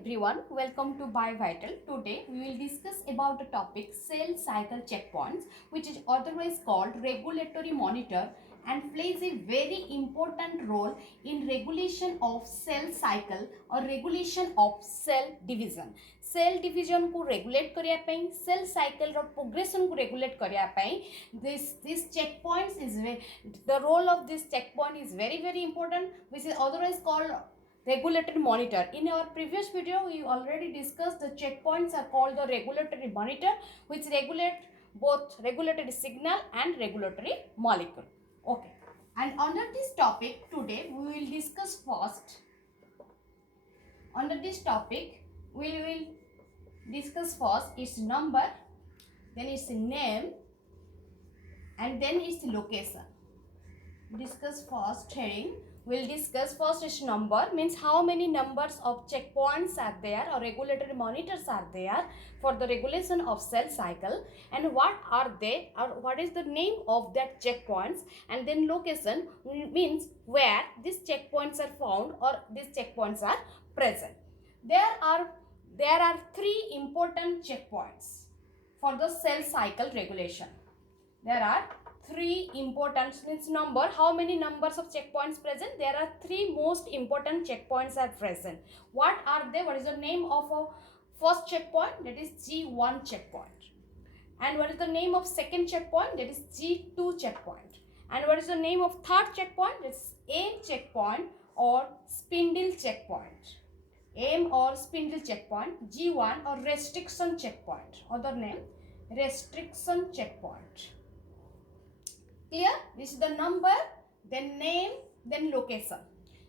everyone, welcome to BioVital. Today we will discuss about the topic cell cycle checkpoints, which is otherwise called regulatory monitor and plays a very important role in regulation of cell cycle or regulation of cell division. Cell division को regulate करिया पाई, cell cycle रो progression को regulate करिया पाई, this checkpoints is the role of this checkpoint is very important, which is otherwise called regulatory monitor. In our previous video we already discussed the checkpoints are called the regulatory monitor, which regulate both regulatory signal and regulatory molecule. Okay, and under this topic today we will discuss first. Under this topic we will discuss first its number, then its name, and then its location. Discuss first heading. We'll discuss first its number, means how many numbers of checkpoints are there or regulatory monitors are there for the regulation of cell cycle, and what are they or what is the name of that checkpoints, and then location means where these checkpoints are found or these checkpoints are present. There are three important checkpoints for the cell cycle regulation. There are three important, means number, how many numbers of checkpoints present. There are three most important checkpoints are present. What are they? What is the name of a first checkpoint? That is G1 checkpoint. And what is the name of second checkpoint? That is G2 checkpoint. And what is the name of third checkpoint? It's AIM checkpoint or spindle checkpoint. AIM or spindle checkpoint. G1 or restriction checkpoint. Other name, restriction checkpoint. Clear? This is the number, then name, then location.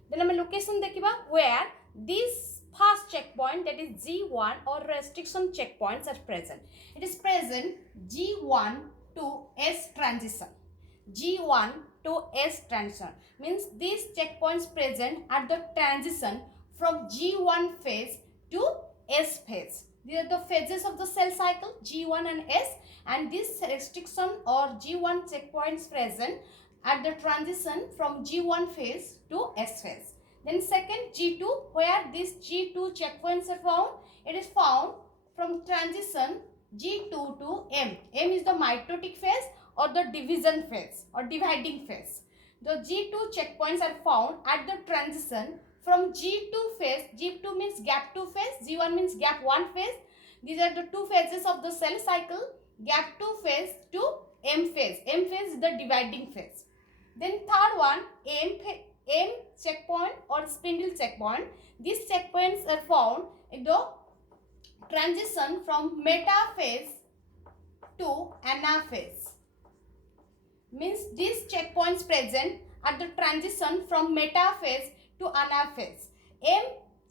Then we location देखिबा where this first checkpoint, that is G1 or restriction checkpoints are present. It is present G1 to S transition. G1 to S transition means these checkpoints present at the transition from G1 phase to S phase. These are the phases of the cell cycle, G1 and S, and this restriction or G1 checkpoints present at the transition from G1 phase to S phase. Then second G2, where these G2 checkpoints are found, it is found from transition G2 to M. M is the mitotic phase or the division phase or dividing phase. The G2 checkpoints are found at the transition from G2 phase. G2 means gap 2 phase, G1 means gap 1 phase. These are the two phases of the cell cycle, gap 2 phase to M phase. M phase is the dividing phase. Then third one, M checkpoint or spindle checkpoint. These checkpoints are found in the transition from metaphase to anaphase. Means these checkpoints present at the transition from metaphase to anaphase. M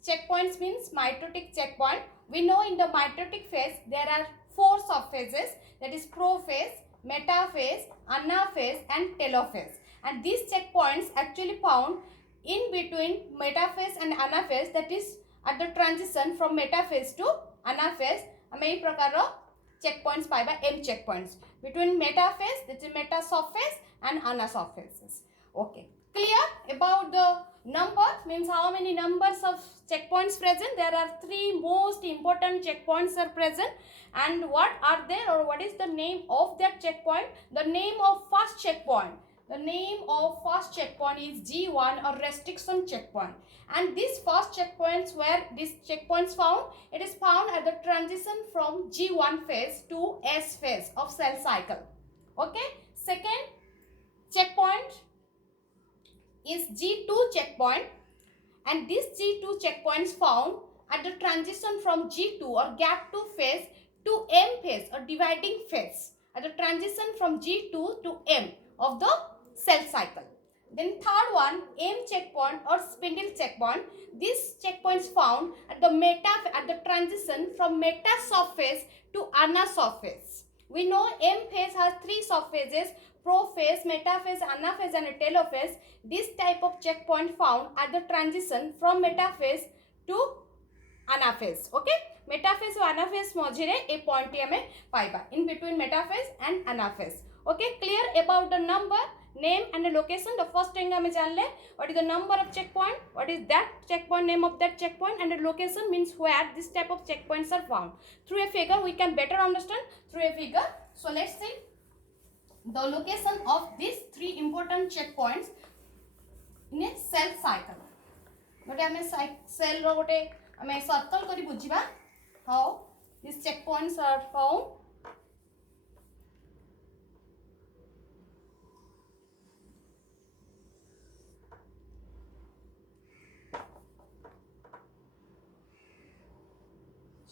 checkpoints means mitotic checkpoint. We know in the mitotic phase there are four subphases, that is prophase, metaphase, anaphase and telophase. And these checkpoints actually found in between metaphase and anaphase, that is at the transition from metaphase to anaphase. हमें ये प्रकार checkpoints पाइबा M checkpoints between metaphase, that is meta subphase and ana subphases. Okay, clear about the number, means how many numbers of checkpoints present. There are three most important checkpoints are present, and what are there or what is the name of that checkpoint. The name of first checkpoint, the name of first checkpoint is G1 or restriction checkpoint, and these first checkpoints where these checkpoints found, it is found at the transition from G1 phase to S phase of cell cycle. Okay, second checkpoint is G2 checkpoint, and this G2 checkpoints found at the transition from G2 or gap 2 phase to M phase or dividing phase, at the transition from G2 to M of the cell cycle. Then third one, M checkpoint or spindle checkpoint. These checkpoints found at the transition from meta subphase to ana subphase. We know M phase has three subphases, prophase, metaphase, anaphase and telophase. This type of checkpoint found at the transition from metaphase to anaphase. Okay, metaphase or anaphase मझिरे A point हमें पाइबा in between metaphase and anaphase. Okay, clear about the number, name and a location. The first thing hame janle what is the number of checkpoint, what is that checkpoint, name of that checkpoint, and a location means where this type of checkpoints are found. Through a figure we can better understand through a figure. So let's see the location of these three important checkpoints in a cell cycle. गोटे आम cell row गोटे आम circle करी बुझिबा how this checkpoints are found.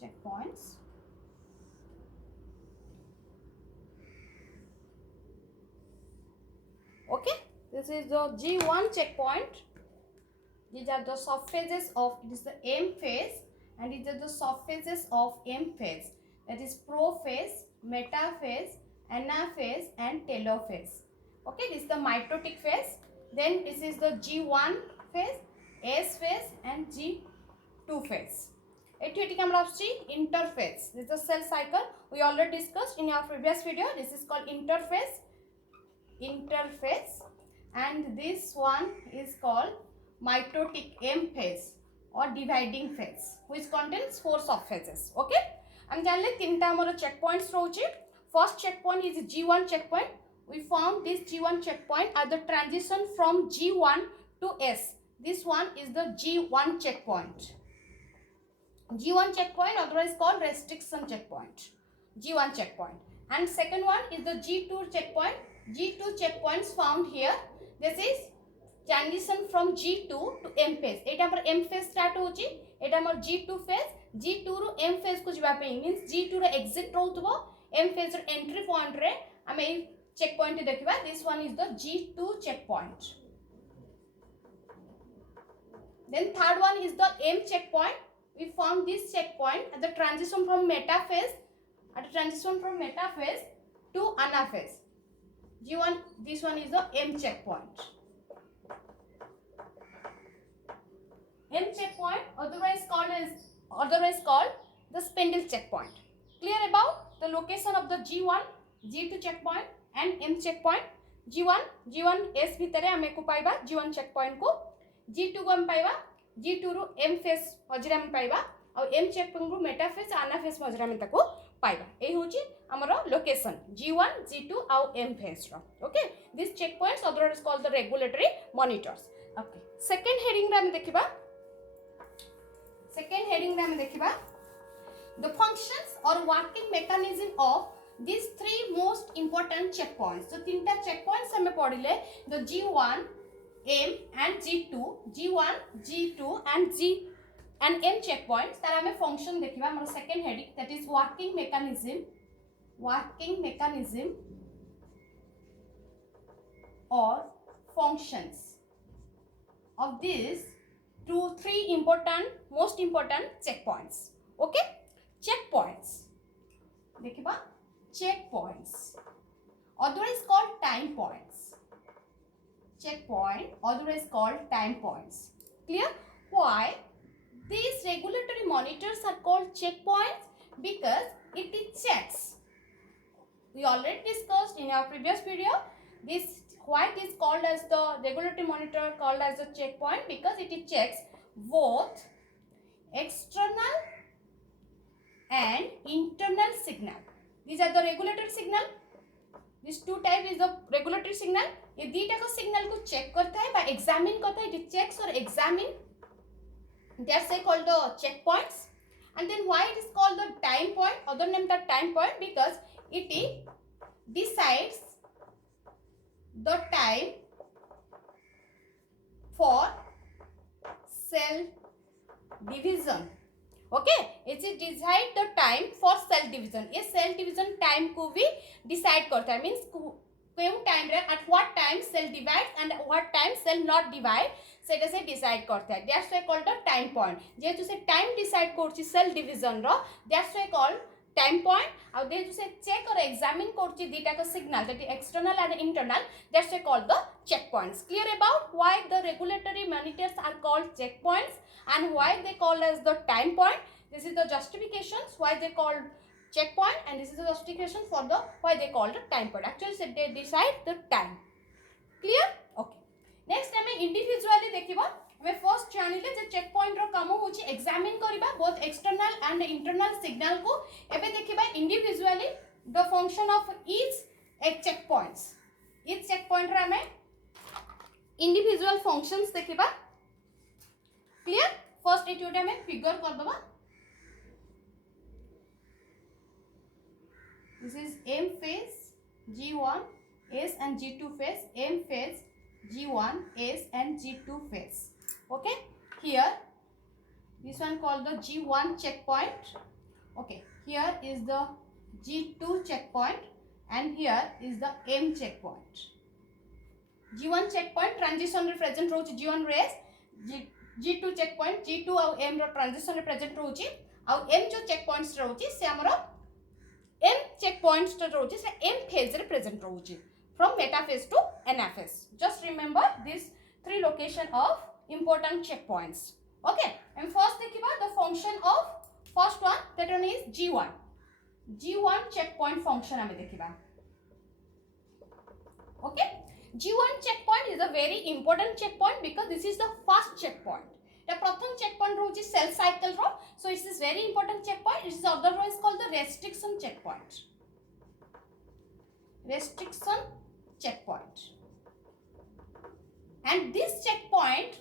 Checkpoints. Okay, this is the G1 checkpoint. These are the subphases of, this is the M phase, and these are the subphases of M phase. That is prophase, metaphase, anaphase, and telophase. Okay, this is the mitotic phase. Then this is the G1 phase, S phase, and G2 phase. Interphase. This is the cell cycle we already discussed in our previous video. This is called interphase. And this one is called mitotic M phase or dividing phase, which contains 4 subphases. Okay, and janle tinta amara checkpoints roche. First checkpoint is G1 checkpoint. We found this G1 checkpoint at the transition from G1 to S. This one is the G1 checkpoint. G1 checkpoint, otherwise called restriction checkpoint. G1 checkpoint. And second one is the G2 checkpoint. G2 checkpoints found here. This is transition from G2 to M phase. एटा पर M phase start होची. एटा हमर G2 phase. G2 रो M phase को जिबा पे means G2 रो exit रहउतबो. M phase रो entry point रे हमें ए checkpoint देखिबा. This one is the G2 checkpoint. Then third one is the M checkpoint. We found this checkpoint at the transition from metaphase, to anaphase. G1, this one is the M checkpoint. M checkpoint, otherwise called the spindle checkpoint. Clear about the location of the G1, G2 checkpoint and M checkpoint. G1 S भितरे हमें को पाइबा G1 checkpoint को, G2 को हम पाइबा G2 रो M phase मझरे हम पाइबा और M checkpoint रो metaphase anaphase मझरे हम ताको पाइबा. ए होची हमरो location G1, G2 और M phase row. Okay, these checkpoints otherwise called the regulatory monitors. Okay, second heading रे हम देखिबा the functions or working mechanism of these three most important checkpoints. So तीनटा checkpoints हमें पढ़िले the G1, M and G2, G1, G2 and M checkpoints. तार हमें function देखिबा हमर second heading, that is working mechanism or functions of these three most important checkpoints. Okay, checkpoints देखिबा checkpoints otherwise called time points. Checkpoint otherwise called time points. Clear? Why these regulatory monitors are called checkpoints? Because it checks. We already discussed in our previous video this why it is called as the regulatory monitor called as a checkpoint, because it checks both external and internal signal. These are the regulatory signal. These two type is the regulatory signal. ये दीटा को signal को check करता है, by examine करता है. It checks or examine. That's called the checkpoints. And then why it is called the time point? Other name the time point because it decides the time for cell division. Okay, it decide the time for cell division. ये cell division time को भी decide करता है. Means कोई time रे at what time cell divides and what time cell not divide सेटा से decide करता है. That's why called the time point. जेहेतु से time decide करची cell division row, that's why called time point. और जेहेतु से check और examine करची दीटा का signal, that is external and internal, that's why called the checkpoints. Clear about why the regulatory monitors are called checkpoints and why they called as the time point? This is the justifications why they called checkpoint, and this is the justification for the why they called the time point. Actually, they decide the time. Clear okay next हमें individually देखिबा हमें first जानिले जे check point रो काम होची examine करबा both external and internal signal को एबे देखिबा individually the function of each एक चेक पॉइंट रे हमें इंडिविजुअल फंक्शंस देखिबा क्लियर फर्स्ट एटी ओटा हमें फिगर कर दबा this is m phase g1 s and g2 phase m phase g1 s and g2 phase okay here this one called the g1 checkpoint okay here is the g2 checkpoint and here is the m checkpoint g1 checkpoint transition present roach g1 race g2 checkpoint g2 और m रो transition present रोची और m जो checkpoints रोची से हमरो m checkpoints टा रोची से m phase रे present रोची from metaphase to anaphase just remember these three location of important checkpoints okay and first देखिबा the function of first one that one is g1 checkpoint function हमें देखिबा okay g1 checkpoint is a very important checkpoint because this is the first checkpoint the pratham checkpoint rochi cell cycle ro so it is very important checkpoint it is otherwise called the restriction checkpoint and this checkpoint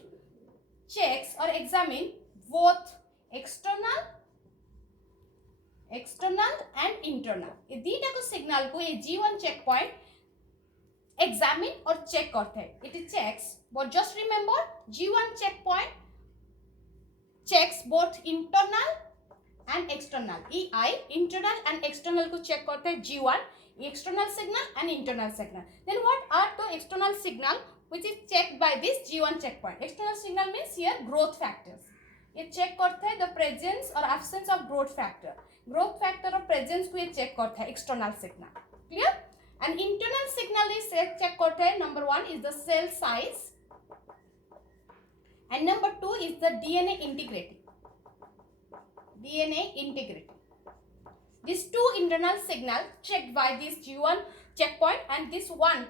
checks or examine both external and internal ये दीटा को signal को ये g1 checkpoint examine or check करते हैं it checks but just remember g1 checkpoint checks both internal and external ei internal and external को check करते हैं g1 external signal and internal signal then what are the external signal which is checked by this g1 checkpoint external signal means here growth factors ये check करते हैं the presence or absence of growth factor और presence को ये check करते हैं external signal clear and internal signal is check करते हैं number 1 is the cell size and number 2 is the DNA integrity these two internal signal checked by this g1 checkpoint and this one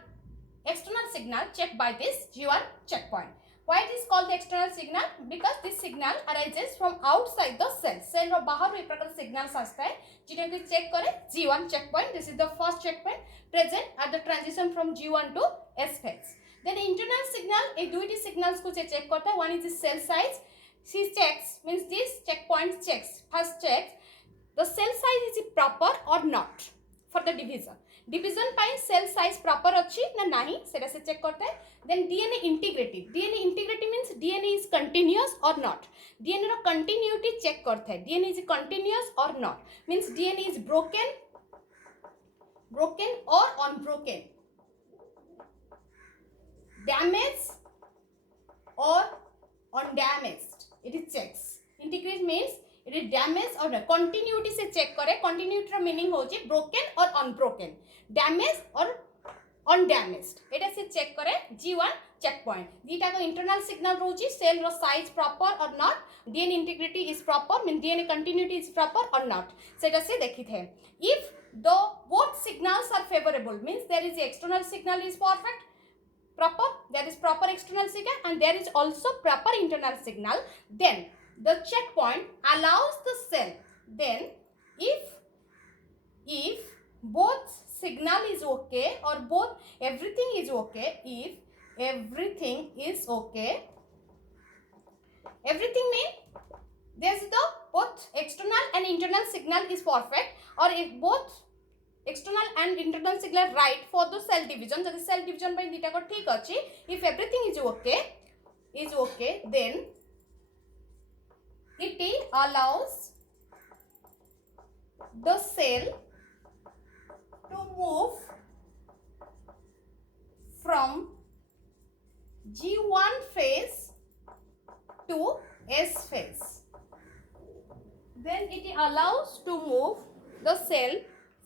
external signal checked by this g1 checkpoint why it is called the external signal because this signal arises from outside the cell रो बाहर एक प्रकार signals आस्ता है जिन्हें कि check करे g1 checkpoint this is the first checkpoint present at the transition from g1 to s phase then internal signal ये दुईटी signals को check करता है one is the cell size she checks means this checkpoint checks first checks the cell size is proper or not for the division pi cell size proper अच्छी ना नहीं सेटा से check करते हैं then DNA integrity means DNA is continuous or not DNA row continuity check करते हैं DNA is continuous or not means DNA is broken or unbroken damaged or undamaged it is checks integrity means it is damaged or not continuity से check करे continuity रो meaning होची broken or unbroken damaged or undamaged एटा से check करे g1 checkpoint दीटा को internal signal रोची cell row size proper or not DNA integrity is proper mean DNA continuity is proper or not सेटा से देखी थे if the both signals are favorable means there is a external signal is proper there is proper external signal and there is also proper internal signal then the checkpoint allows the cell then if both signal is okay or both everything is okay if everything is okay everything mean there's the both external and internal signal is perfect or if both external and internal signal right for the cell division जब cell division पर दीटा को ठीक अच्छी if everything is okay then it allows the cell to move from G1 phase to S phase. Then it allows to move the cell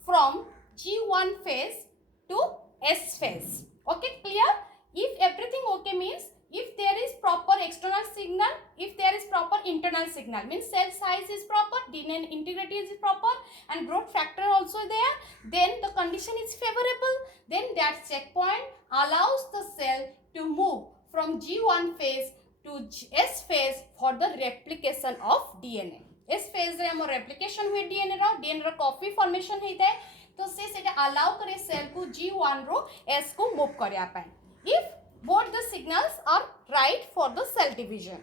from G1 phase to S phase. Okay, clear? If everything okay means if there is proper external signal, if there is proper internal signal, means cell size is proper, DNA integrity is proper, and growth factor also there, then the condition is favorable. Then that checkpoint allows the cell to move from G1 phase to S phase for the replication of DNA. S phase रे हमर replication हुए DNA रो copy formation होता है, तो से allow करे cell को G1 रो S को move करिया पाए. If both the signals are right for the cell division.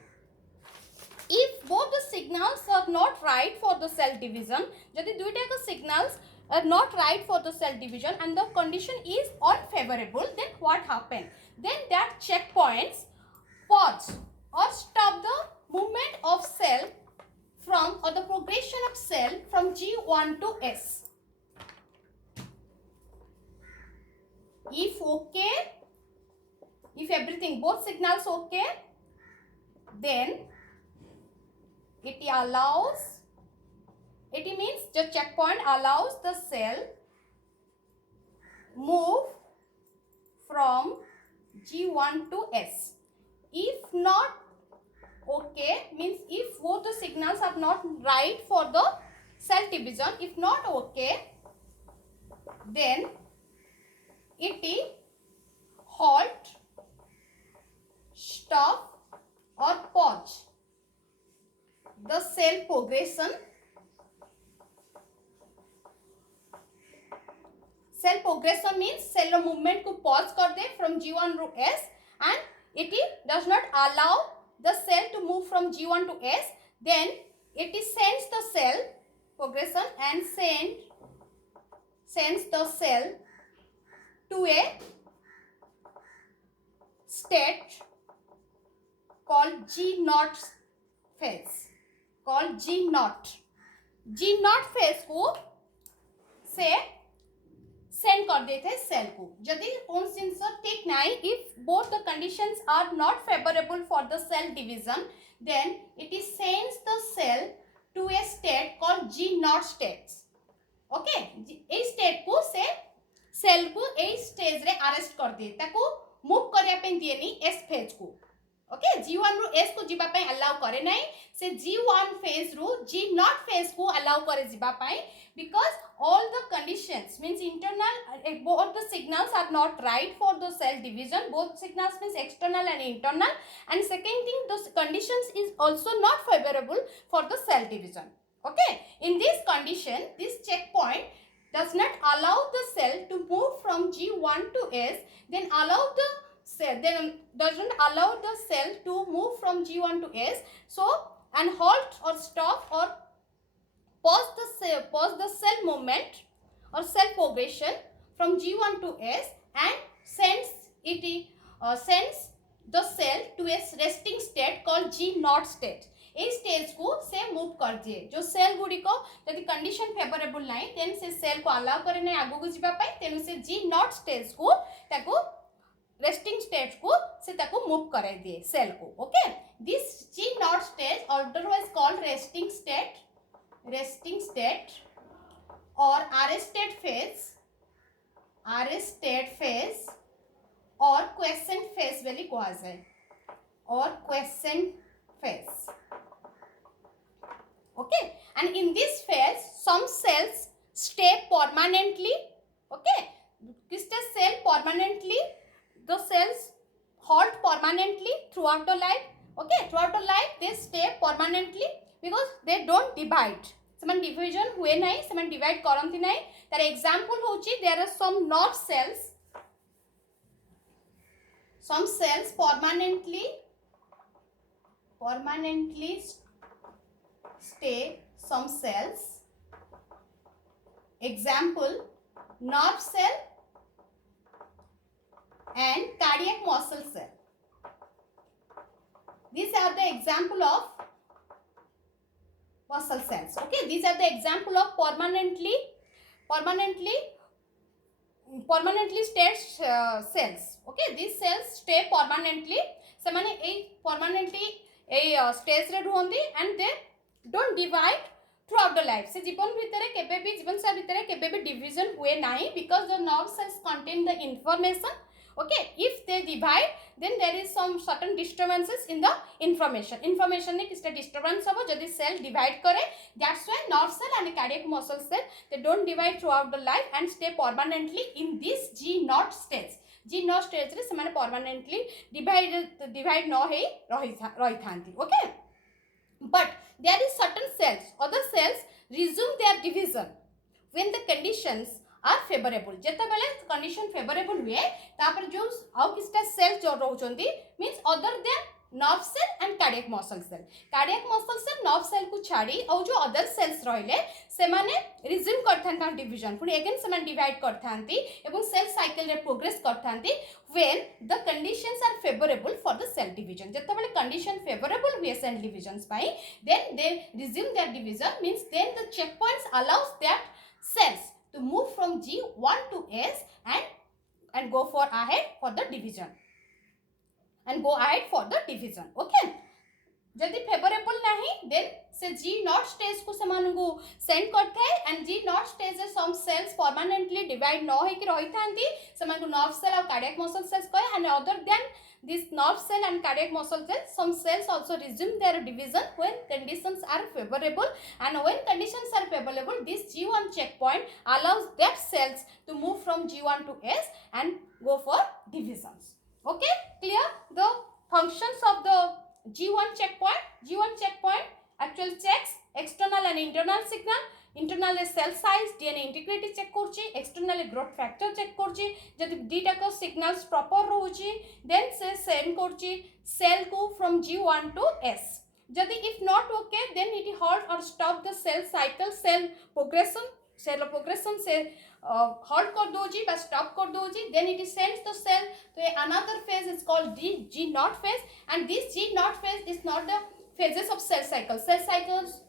If both the signals are not right for the cell division, यदि दुईटा का signals are not right for the cell division and the condition is unfavorable, then what happen? Then that checkpoints pause or stop the movement of cell from, or the progression of cell from G1 to S. If okay, if everything, both signals okay, then it allows, it means the checkpoint allows the cell move from G1 to S. If not okay, means if both the signals are not right for the cell division, if not okay, then it halt, stop or pause the cell progression. Cell progression means cell movement को pause कर दे from G1 to S, and it does not allow the cell to move from G1 to S. Then it sends the cell progression and sends the cell to a state called G0 phase. Called G0. G0 phase को से send कर देते cell को. यदि कौन sensor ठीक नहीं, if both the conditions are not favorable for the cell division, then it sends the cell to a state called G0 states. Okay, A state को से सेल को ए स्टेज रे अरेस्ट कर दे, ताको मूव करिया पे दिएनी एस फेज को. Okay, G1 रू S को जीवा पाए अलाउ करे नहीं, से G1 फेज रू G0 फेज को अलाउ करे जीवा पाए, because all the conditions means internal, both the signals are not right for the cell division. Both signals means external and internal, and second thing, those conditions is also not favorable for the cell division. Okay, in this condition, this checkpoint does not allow the cell to move from G1 to S, then allow the cell, then doesn't allow the cell to move from G1 to S. So, and halt or stop or pause the cell movement or cell progression from G1 to S, and sends the cell to a resting state called G0 state. A stage को से move कर दिए. जो cell गुडी को यदि condition favourable नाही, then से cell को अलाउ करे नै आगु को जिबा पाई, तेनु से G0 स्टेज को ताको रेस्टिंग स्टेज को से ताको मूव करे दिए सेल को. Okay, this G0 stage otherwise called resting state or arrested phase or quiescent phase बेली कहा जाए, or quiescent phase. Okay, and in this phase some cells stay permanently. Okay, this cell permanently, the cells halt permanently throughout the life. Okay, throughout the life they stay permanently because they don't divide. Seman division हुए नहीं, seman divide करंती नहीं. तार example होची, there are some nerve cells. Some cells permanently stay. Some cells. Example: nerve cell and cardiac muscle cell. These are the example of muscle cells. Okay, these are the example of permanently stayed cells. Okay, these cells stay permanently. semane ei permanently ei stage re ruhandi and they don't divide throughout the life. Se जीवन भितरे केबे भी जीवन सा भितरे केबे भी division हुए नाही, because the nerve cells contain the information. Okay, if they divide, then there is some certain disturbances in the information ne kista disturbance hobo jodi cell divide kare. That's why nerve cell and cardiac muscle cell, they don't divide throughout the life and stay permanently in this G0 stage. G0 stage re semane permanently divide no hei rahi thanti. Okay, but there is certain cells, other cells resume their division when the conditions are favorable. जेतेबेले condition favourable हुए तापर जो आउ किसटा cell जो रहउचंदी means other than nerve cell and cardiac muscle cell. Cardiac muscle cell nerve cell को छाड़ी और जो अदर सेल्स रहिले से माने रिज्यूम करथान डिवीजन पुनी अगेन से माने डिवाइड करथांती एवं सेल साइकिल रे प्रोग्रेस करथांती when the conditions are favorable for the cell division. जेतेबेले कंडीशन फेवरेबल हुए सेल डिविजन्स पाई then they resume their division, means then the checkpoints allows that cells to move from G1 to S and go for ahead for the division and go ahead for the division. Okay, जदि favourable नहीं then से G0 स्टेज को सेमानंगु send करथे and G0 stage some cells permanently divide न होई कि रही थांती सेमानंगु नर्व सेल और कार्डियक मसल सेल्स कहे and other than this nerve cell and cardiac muscle cells, some cells also resume their division when conditions are favorable, and when conditions are favorable this G1 checkpoint allows that cells to move from G1 to S and go for divisions. Okay, clear the functions of the G1 checkpoint. G1 checkpoint actually checks external and internal signal. Internal cell size DNA integrity check करछि, external growth factor check करछि, जदि डीटा को signals proper रहउछि then से send करछि cell को from G1 to S. जदि if not okay then it halt और stop the cell cycle, cell progression से हॉल्ट कर दोजी बा स्टॉप कर दोजी, then it sends the cell to another phase is called G0 phase, and this G0 phase is not the phases of cell cycle. Cell cycles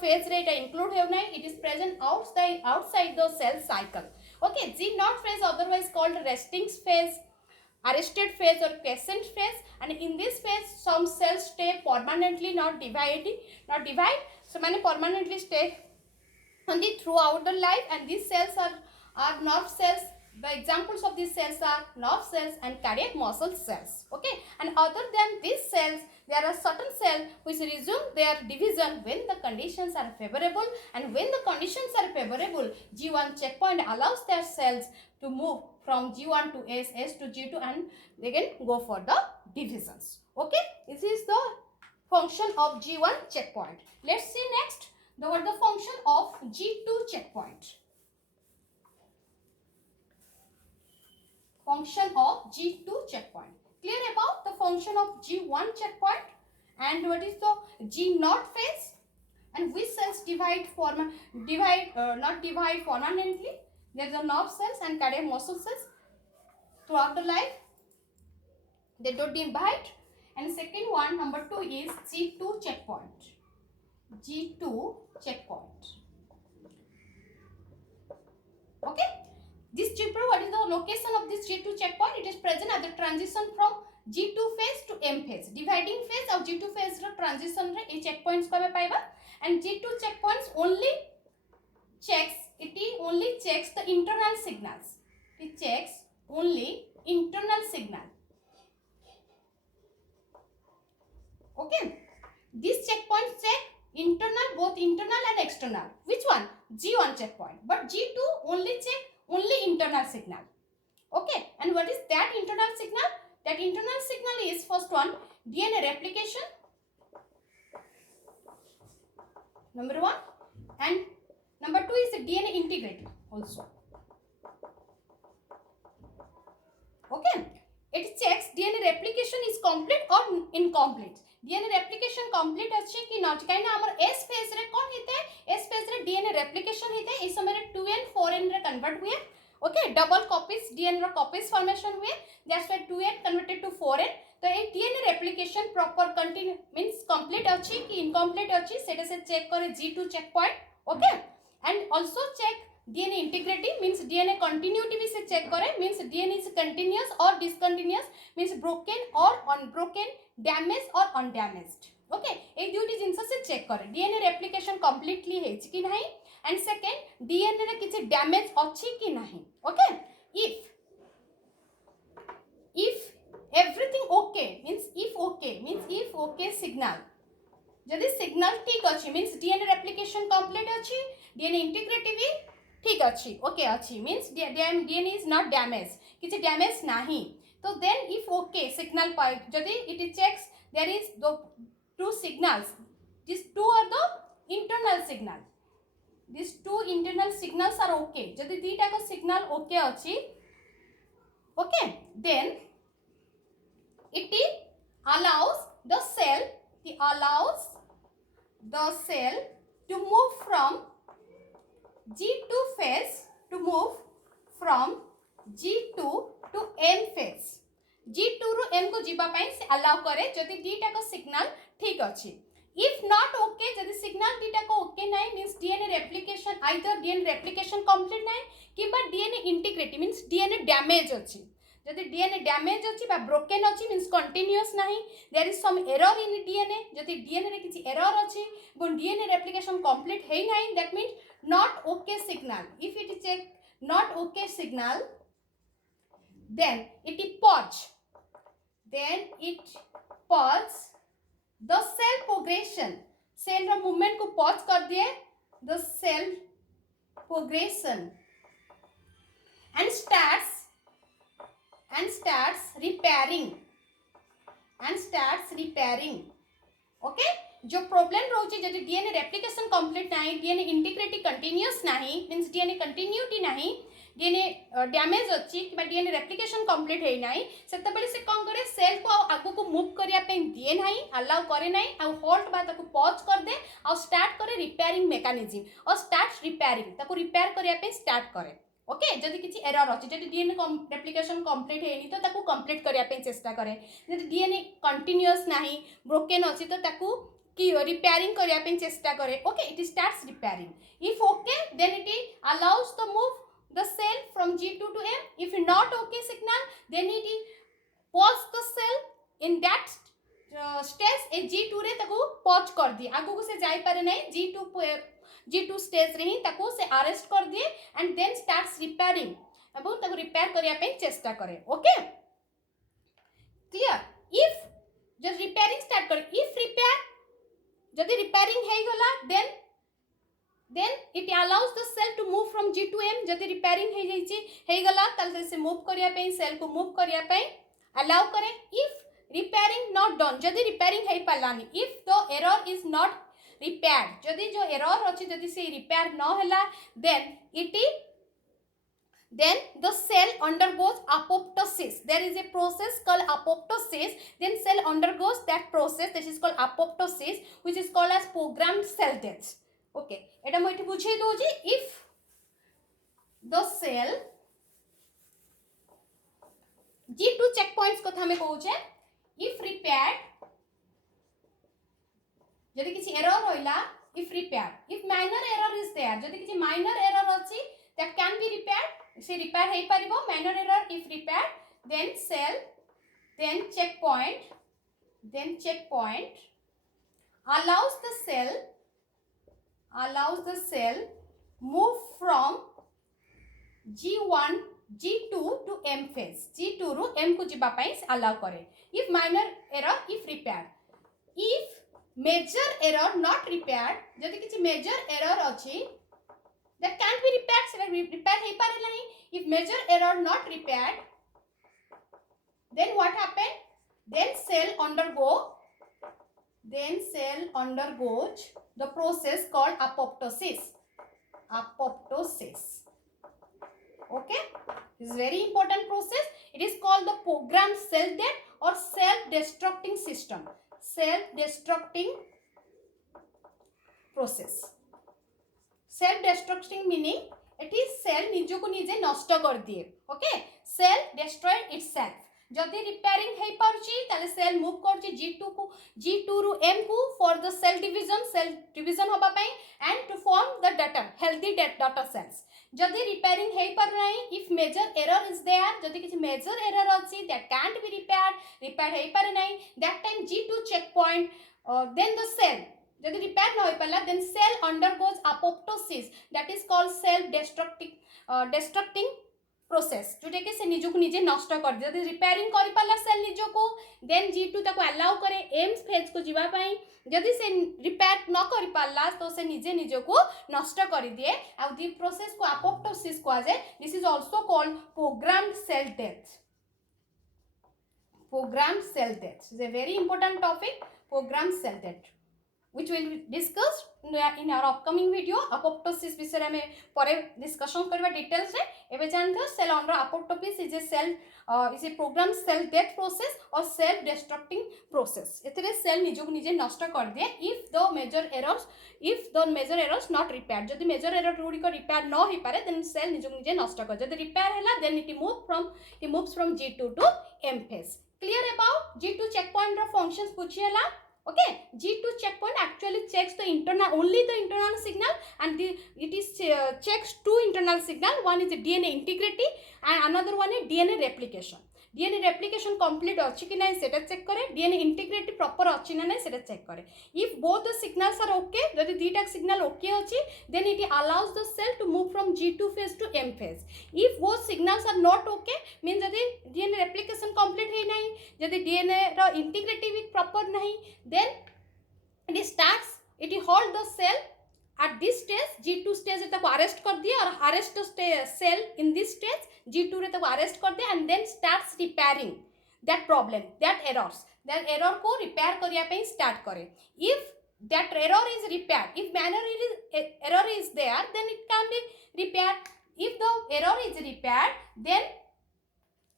phase rate include have nahi, it is present outside the cell cycle. Okay, G0 phase otherwise called resting phase, arrested phase or quiescent phase, and in this phase some cells stay permanently not divide, so many permanently stay only throughout the life, and these cells are nerve cells. The examples of these cells are nerve cells and cardiac muscle cells. Okay, and other than these cells there are certain cells which resume their division when the conditions are favorable, and when the conditions are favorable G1 checkpoint allows their cells to move from G1 to S, S to G2, and they can go for the divisions. Okay, this is the function of G1 checkpoint. Let's see next the function of G2 checkpoint. Function of G2 checkpoint. Clear about the function of G1 checkpoint and what is the G0 phase and which cells not divide permanently. There are nerve cells and cardiac muscle cells throughout the life. They don't divide. And second one, number 2 is G2 checkpoint. G2 checkpoint. Okay. This chapter, what is the location of this G2 checkpoint? It is present at the transition from G2 phase to M phase. Dividing phase of G2 phase transition re a checkpoints ko paiba, and G2 checkpoints only checks the internal signals. It checks only internal signal. Okay, these checkpoints check both internal and external. Which one? G1 checkpoint. But G2 only check only internal signal. Okay, and what is that internal signal? That internal signal is first one DNA replication, number 1, and number 2 is the DNA integrity also. Okay, it checks DNA replication is complete or incomplete. DNA replication complete अच्छे कि not, कहीं ना हमारे S phase रे कौन हिते S phase रे DNA replication हिते इस समय रे 2n 4n रे convert हुए. Okay, double copies DNA रे copies formation हुए, that's why 2n converted to 4n. तो ये DNA replication proper continue means complete अच्छी कि incomplete अच्छी सेटे से check करे G2 checkpoint. Okay, and also check DNA integrity means DNA continuity भी से check करे, means DNA is continuous or discontinuous, means broken or unbroken, damaged or undamaged. Okay, एक दुटी जिनस से check करे DNA replication completely है कि नहीं, and second DNA रे किसी damage अच्छी कि नहीं. Okay, if if everything okay means if okay signal जदि सिग्नल ठीक अच्छी मीन्स डीएनए रेप्लिकेशन कंप्लीट अच्छी डीएनए इंटीग्रिटी भी ठीक अच्छी ओके अच्छी means DNA is not damage किसी डैमेज नहीं तो देन इफ ओके सिग्नल पाए जदि it checks there is the two signals this two are the internal signal this two internal signals are okay जदि दीटा को सिग्नल ओके अच्छी okay then it allows the cell to move from G2 phase to move from G2 to M phase G2 ରୁ M को जीवा पाई से allow करे जदि दीटा को सिग्नल ठीक अच्छी if not okay जदि सिग्नल दीटा को okay नहीं means DNA replication either DNA replication complete नहीं किबा DNA integrity means DNA damage अच्छी जदि डीएनए डैमेज अछि बा ब्रोकन अछि मींस कंटीन्यूअस नाही there is some error in DNA जदि डीएनए रे किछि एरर अछि बन डीएनए रेप्लिकेशन कंप्लीट हेइ नाही that means not okay signal if it check not okay signal then it pause the cell progression cell रो movement को पॉज कर दिए the cell progression and starts repairing okay जो problem रोचे जदि DNA replication complete नाही DNA integrity continuous नाही means DNA continuity नाही डीएनए डैमेज अछि कि डीएनए रेप्लिकेशन कंप्लीट हेइ नाही सेते बेले से कोन करे सेल को आगु को मूव करिया पे दिए नाही अलाउ करे नाही आ होल्ड बा ताको पॉज कर दे आ स्टार्ट करे रिपेयरिंग मैकेनिज्म और स्टार्ट रिपेयरिंग ताको रिपेयर करिया पे स्टार्ट करे ओके जदि किछि एरर अछि जदि डीएनए रेप्लिकेशन कंप्लीट हेनी तो ताको कंप्लीट करिया पे चेष्टा करे जदि डीएनए कंटीन्यूअस नाही ब्रोकन अछि तो ताको कि रिपेयरिंग करिया पे चेष्टा करे okay it starts repairing if okay then it allows the move the cell from G2 to M if not okay signal then it pause the cell in that stage A G2 रे ताको pause कर दिए आगु को से जाई पारे नहीं G2 स्टेज रे ही ताको से अरेस्ट कर दिए एंड देन स्टार्ट्स रिपेयरिंग एबो ताको रिपेयर करिया पे चेष्टा करे ओके क्लियर इफ जब रिपेयरिंग स्टार्ट करे इफ रिपेयर जदि रिपेयरिंग हे गला then it allows the cell to move from G to M जदि रिपेयरिंग हे जाइछि हे गला ताल से मूव करिया पे सेल को मूव करिया पे अलाउ करे इफ रिपेयरिंग नॉट डन जदि रिपेयरिंग हे पालानी if the error is not repaired जदि जो एरर अछि जदि से रिपेयर न होला then the cell undergoes apoptosis there is a process called apoptosis then cell undergoes that process that is called apoptosis which is called as programmed cell death okay eta mo eti bujhei doji if the cell G2 checkpoints कथा में कहूचे if repaired जदि किछि error होइला if repaired if minor error is there जदि किछि minor error अछि that can be repaired से repair hey परिबो minor error if repaired then cell then checkpoint allows the cell move from G2 to M phase G2 ru M को जिबा पई allow करे if minor error if repaired if major error not repaired जदि किछि major error अछि that can't be repaired से repair हे पारे नहीं if major error not repaired then what happen then cell undergoes the process called apoptosis okay this is very important process it is called the programmed cell death or self destructing system self destructing process self destructing meaning it is cell निजो को निजे नष्ट कर दिए okay cell destroyed itself जदि repairing हे परची ताले cell move करची G2 रु M को फॉर द सेल डिवीजन होबा पई and to form the daughter healthy daughter cells जदि रिपेयरिंग हे पर नहीं if major error is there जदि किछि मेजर एरर अछि दैट कांट बी रिपेयर हे पर नहीं that time G2 check point then the cell जदि रिपेयर न होई पला then cell undergoes apoptosis that is called self destructing process जोटा कि से निजक निजे नष्ट कर दिए जदि रिपेयरिंग कर पाला सेल निजक देन G2 ताको अलाउ करे एम फेज को जीवा पई जदि से रिपेयर न कर पाला तो से निजे निजक नष्ट कर दिए आ दी प्रोसेस को अपोप्टोसिस को जाए this is also called programmed cell death programmed cell death is a very important topic programmed cell death which will be discussed in our upcoming video apoptosis विषय में परे discussion करबा details रे एबे जानथो cell under apoptosis is a cell is a programmed cell death process or self destructing process एतरे cell निजक निजे नष्ट कर दिए if the major errors not repaired जदि major error गुडी को repair न होई पारे then cell निजक निजे नष्ट कर जदि repair हैला then it moves from G2 to M phase clear about G2 checkpoint functions puchiyala okay G2 checkpoint actually checks the only the internal signal and it is checks two internal signal one is the DNA integrity and another one is DNA replication DNA replication complete अच्छी कि नहीं सेटा check करे DNA integrity proper अच्छी ना नहीं सेटा check करे if both the signals are okay जदि दीटा signal okay अच्छी then it allows the cell to move from G2 phase to M phase if both signals are not okay means जदि DNA replication complete है नहीं जदि DNA रा integrity भी proper नहीं then it starts it hold the cell at this stage G2 stage रे ताको arrest कर दिया और arrest the cell in this stage G2 रे ताको arrest कर दिया and then starts repairing that problem that error को repair करिया पे start करे if that error is repaired if error is there then it can be repaired if the error is repaired then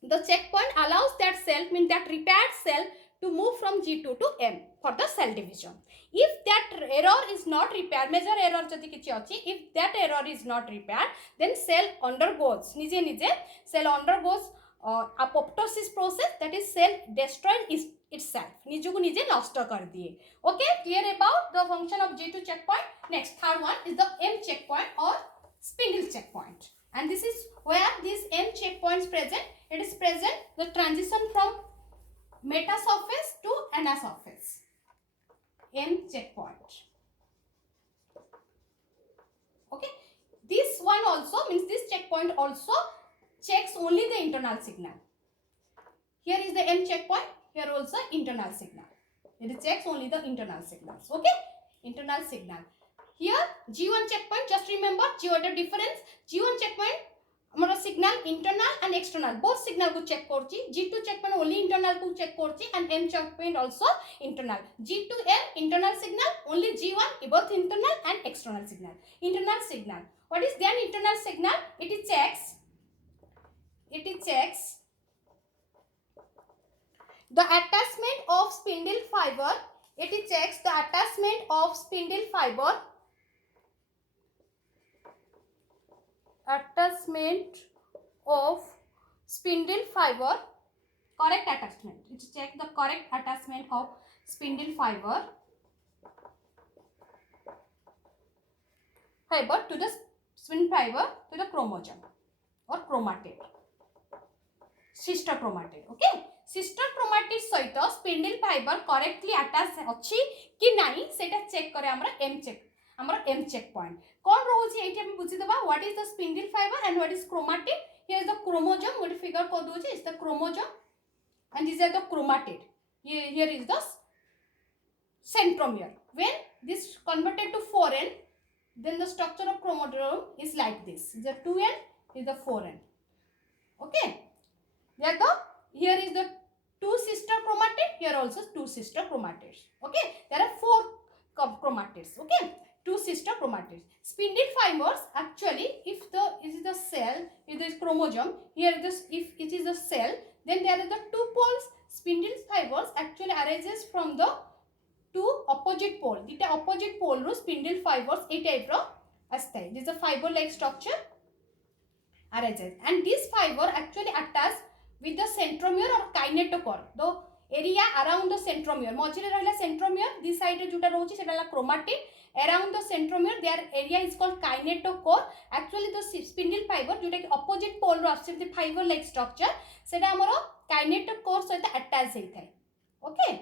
the checkpoint allows that cell means that repaired cell to move from G2 to M for the cell division. If that error is not repaired, major error jodi kichi achi, if that error is not repaired, then cell undergoes, nije cell undergoes apoptosis process, that is cell destroyed itself. Niju ko nije nashta kar diye. Okay, clear about the function of G2 checkpoint. Next, third one is the M checkpoint or spindle checkpoint. And this is where these M checkpoints present. It is present the transition from metasurface to anasurface. M checkpoint. Okay, this one also means this checkpoint also checks only the internal signal. Here is the M checkpoint, here also internal signal. It checks only the internal signals. Okay, internal signal. Here G1 checkpoint, just remember what the difference. G1 checkpoint हमारा signal internal and external both signal को check करची G2 checkpoint only internal को check करची and M checkpoint also internal G2M internal signal only G1 both internal and external signal what is then internal signal it checks the attachment of spindle fiber it checks the attachment of spindle fiber correct attachment it check the correct attachment of spindle fiber to the spindle fiber to the chromosome or chromatid sister chromatid okay sister chromatid सहित spindle fiber correctly attach अछि कि नाही सेटा check करे हमरा M checkpoint कौन रोची एठी हम बुझी देबा what is the spindle fiber and what is chromatid here is the chromosome what figure को दोची is the chromosome and these are the chromatid here is the centromere when this converted to 4n then the structure of chromosome is like this the 2n is the 4n okay here is the two sister chromatid here also two sister chromatids okay there are four chromatids okay two sister chromatids spindle fibers actually if it is the cell if this chromosome here this if it is a cell then there are the two poles spindle fibers actually arises from the two opposite pole the opposite pole ro spindle fibers a type ro astai this is a fiber like structure arises and this fiber actually attach with the centromere or kinetochore the area around the centromere मझिरे रहला centromere this side रे जोटा रहउची सेटा ला chromatid around the centromere their area is called kinetochore actually the spindle fiber जोटा कि opposite pole रो आसे fiber like structure सेटा हमरो kinetochore सहित attach हेइ थाए ओके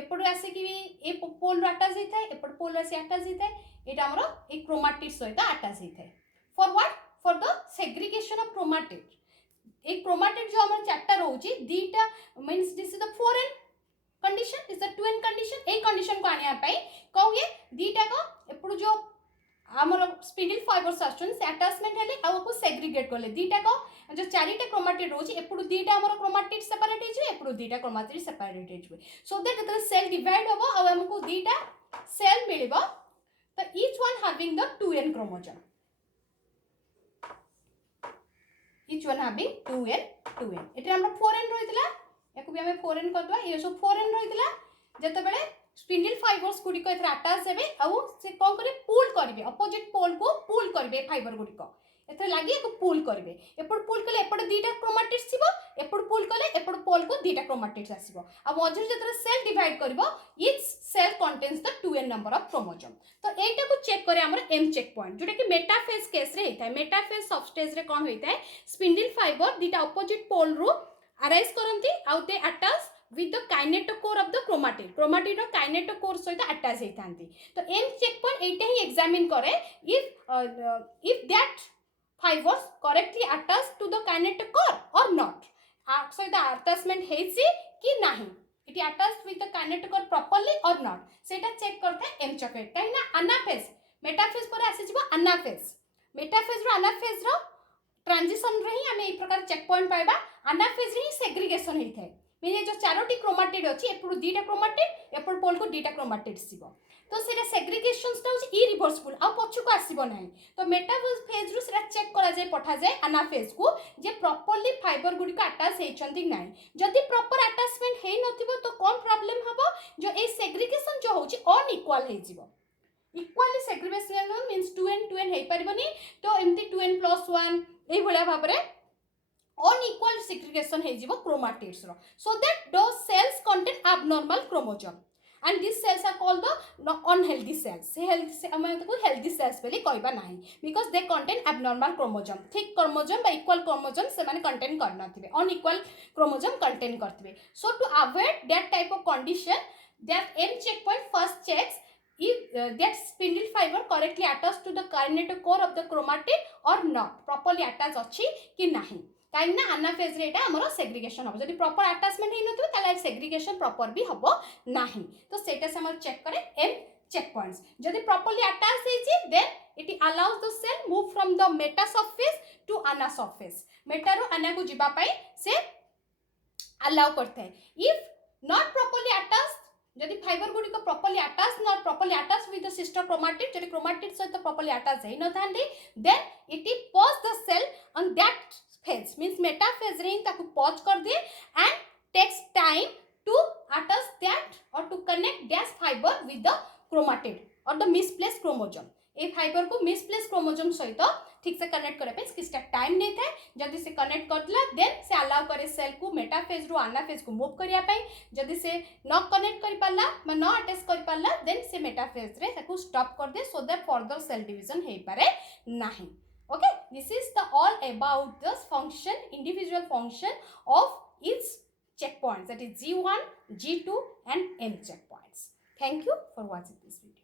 एपड आसे कि ए पोल रो attach हेइ थाए एपड पोल आसे attach हेइ थाए एटा हमरो ए chromatid सहित attach हेइ थाए for what for the segregation of chromatid एक क्रोमाटिड जो हमर चारटा रहउची दीटा means this is the 4n condition, this is the 2n condition. ए कंडीशन को आनिया पई कहू ये दीटा को एपडू जो हमर स्पिंडल फाइबर्स आछन से अटैचमेंट हेले आ को सेग्रीगेट करले दीटा को जो चारिटा क्रोमाटिड रहउची एपडू दीटा हमर क्रोमाटिड सेपरेट हे जे एपडू दीटा क्रोमाटिड सेपरेट हे जे so that the cell divide होबो आ हमको दीटा सेल मिलिबो। तो each one having the 2n chromosome, each one having 2n 2n एटे हमरा 4n रहितला याको भी हमें 4n कर दवा ये सब 4n रहितला जते बेले स्पिंडल फाइबर्स गुडी को एथरा अटैच हेबे आ से कोन करे पुल करबे अपोजिट पोल को पुल करबे फाइबर गुडी को एथरा लागि एको पुल करबे एपड पुल कले एपड दीटा क्रोमाटिड्स थिबो एपड पुल कले एपड पोल को दीटा क्रोमाटिड्स आसीबो आ मझे जतरा सेल डिवाइड करबो each cell contains the 2n number of chromosome. तो एटा को चेक करे हमर एम चेक पॉइंट जोटा कि मेटाफेज केस रे हेता मेटाफेज सबस्टेज रे कोन होइता है स्पिंडल फाइबर दीटा अपोजिट पोल रो अराइज करंती आउ they attach with the kinetochore of the chromatid रो kinetochore सहित अटैच हेतांती। तो एम चेक पॉइंट एटा ही एग्जामिन करे if that fibers correctly attached to the kinetochore or not सहित अटैचमेंट हेसी कि नाही it attached with the kinetochore properly or not सेटा चेक करता है एम चेक काहे ना अनाफेज मेटाफेज पर आसी जिवो मेटाफेज रो अनाफेज रो ट्रांजिशन रे ही हमें ए प्रकार चेक पॉइंट पाइबा अनाफेज ही सेग्रीगेशन हेइ थाए मेरे जो चारोटी क्रोमाटिड अछि एपडू दीटा क्रोमाटिड एपड पोल को दीटा क्रोमाटिड सिबो तो सेटा सेग्रीगेशंस ता होछि इरिवर्सिबल आ पछु को आसीबो नाही। तो मेटाफेज रो सेटा चेक करा जाय पठा जाय अनाफेज को जे प्रॉपर्ली फाइबर गुडी को अटैच हेचंती नाही जदि प्रॉपर अटैचमेंट हेइ नथिबो तो कोन प्रॉब्लम हबो जो ए सेग्रीगेशन जो होछि अनइक्वल हेइ जिवो equally segregation means 2n 2n हेइ परबनी तो एमती 2n + 1 ए भलिया भाबरे unequal segregation हे जिवो chromatids row so that those cells contain abnormal chromosome and these cells are called the unhealthy cells healthy हमें तो healthy cells बेली कहबा नाही because they contain abnormal chromosome ठीक chromosome बा equal chromosome से माने contain करनथिबे unequal chromosome contain करथिबे so to avoid that type of condition that M check point first checks if that spindle fiber correctly attached to the kinetochore of the chromatid or not properly attached अछि कि नाही काहे ना अनाफेज रेटा हमरो segregation हो जदि proper attachment हे नथि ताले सेग्रीगेशन प्रॉपर भी हबो नाही तो सेटा से हमर चेक करे एम चेक पॉइंट्स जदि प्रॉपर्ली अटैच हे छि then it allows the cell move from the meta surface to ana surface meta रो अना को जिबा पई से अलाउ करथे इफ नॉट प्रॉपर्ली अटैच्ड जदि फाइबर गुडी को properly attach not properly attach with the sister chromatid जदि क्रोमाटिड सहित प्रॉपर्ली अटैच हे न थांदी then it pause the cell on that phase means metaphase रे ताकू पॉज कर दे and takes time to attach that or to connect that fiber with the chromatid or the misplaced chromosome A fibre को misplaced chromosome सहित ठीक से connect करे पे किसका टाइम नहीं था जदी से कनेक्ट करला देन से अलाउ करे सेल को मेटाफेज रो अनाफेज को मूव करिया पे जदी से न कनेक्ट करि पाला म न अटैच करि पाला देन से मेटाफेज रे ताकू स्टॉप कर दे so that further cell division हे पारे नाही। Okay, this is the all about this function, individual function of each checkpoints that is G1, G2 and M checkpoints. Thank you for watching this video.